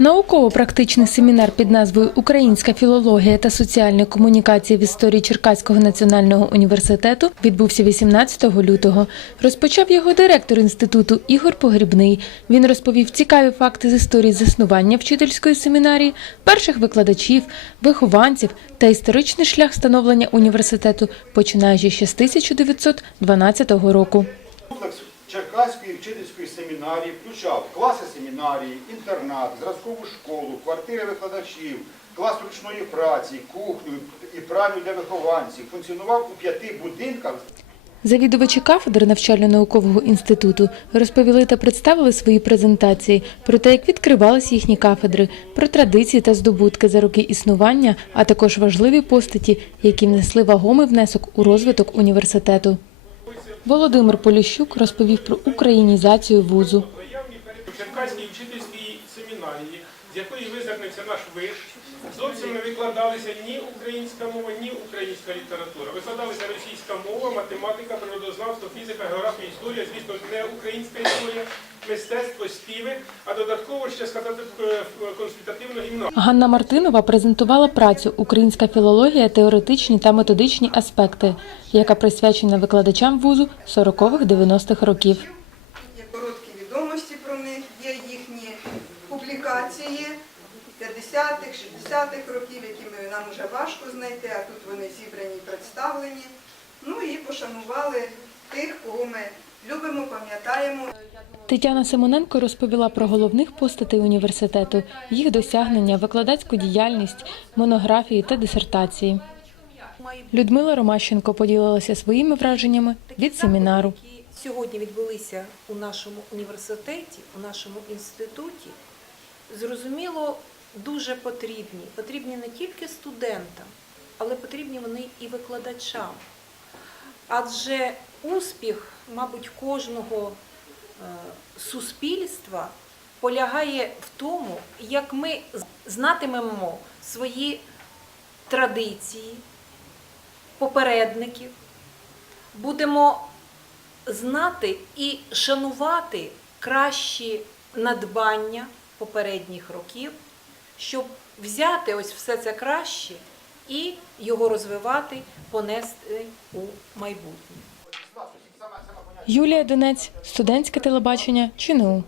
Науково-практичний семінар під назвою Українська філологія та соціальні комунікації в історії Черкаського національного університету відбувся 18 лютого. Розпочав його директор інституту Ігор Погрібний. Він розповів цікаві факти з історії заснування вчительської семінарії, перших викладачів, вихованців та історичний шлях становлення університету, починаючи ще з 1912 року. Черкаської вчительської семінарії включав класи семінарії, інтернат, зразкову школу, квартири викладачів, клас ручної праці, кухню і пральню для вихованців. Функціонував у п'яти будинках Завідувачі кафедри навчально-наукового інституту розповіли та представили свої презентації про те, як відкривались їхні кафедри, про традиції та здобутки за роки існування, а також важливі постаті, які внесли вагомий внесок у розвиток університету. Володимир Поліщук розповів про українізацію вузу. В Черкаській вчительській семінарії, з якої визирнився наш виш, зовсім не викладалися ні українська мова, ні українська література. Викладалися російська мова, математика, природознавство, фізика, географія, історія, звісно, не українська історія, мистецтво, співи, а додатково ще сказати е, консультативну гімнастику. Ганна Мартинова презентувала працю Українська філологія, теоретичні та методичні аспекти, яка присвячена викладачам вузу 40-х-90-х років. Є короткі відомості про них, є їхні публікації 50-х, 60-х років, які нам вже важко знайти, а тут вони зібрані і представлені. Ну і пошанували тих, кого ми любимо, пам'ятаємо. Тетяна Симоненко розповіла про головних постатей університету, їх досягнення, викладацьку діяльність, монографії та дисертації. Людмила Ромащенко поділилася своїми враженнями від семінару. сьогодні відбулися у нашому університеті, у нашому інституті, зрозуміло, дуже потрібні. Потрібні не тільки студентам, але потрібні вони і викладачам. Адже успіх, мабуть, кожного е, суспільства полягає в тому, як ми знатимемо свої традиції, попередників, будемо знати і шанувати кращі надбання попередніх років, щоб взяти ось все це краще і його розвивати, понести у майбутнє. Юлія Донець, студентське телебачення ЧНУ.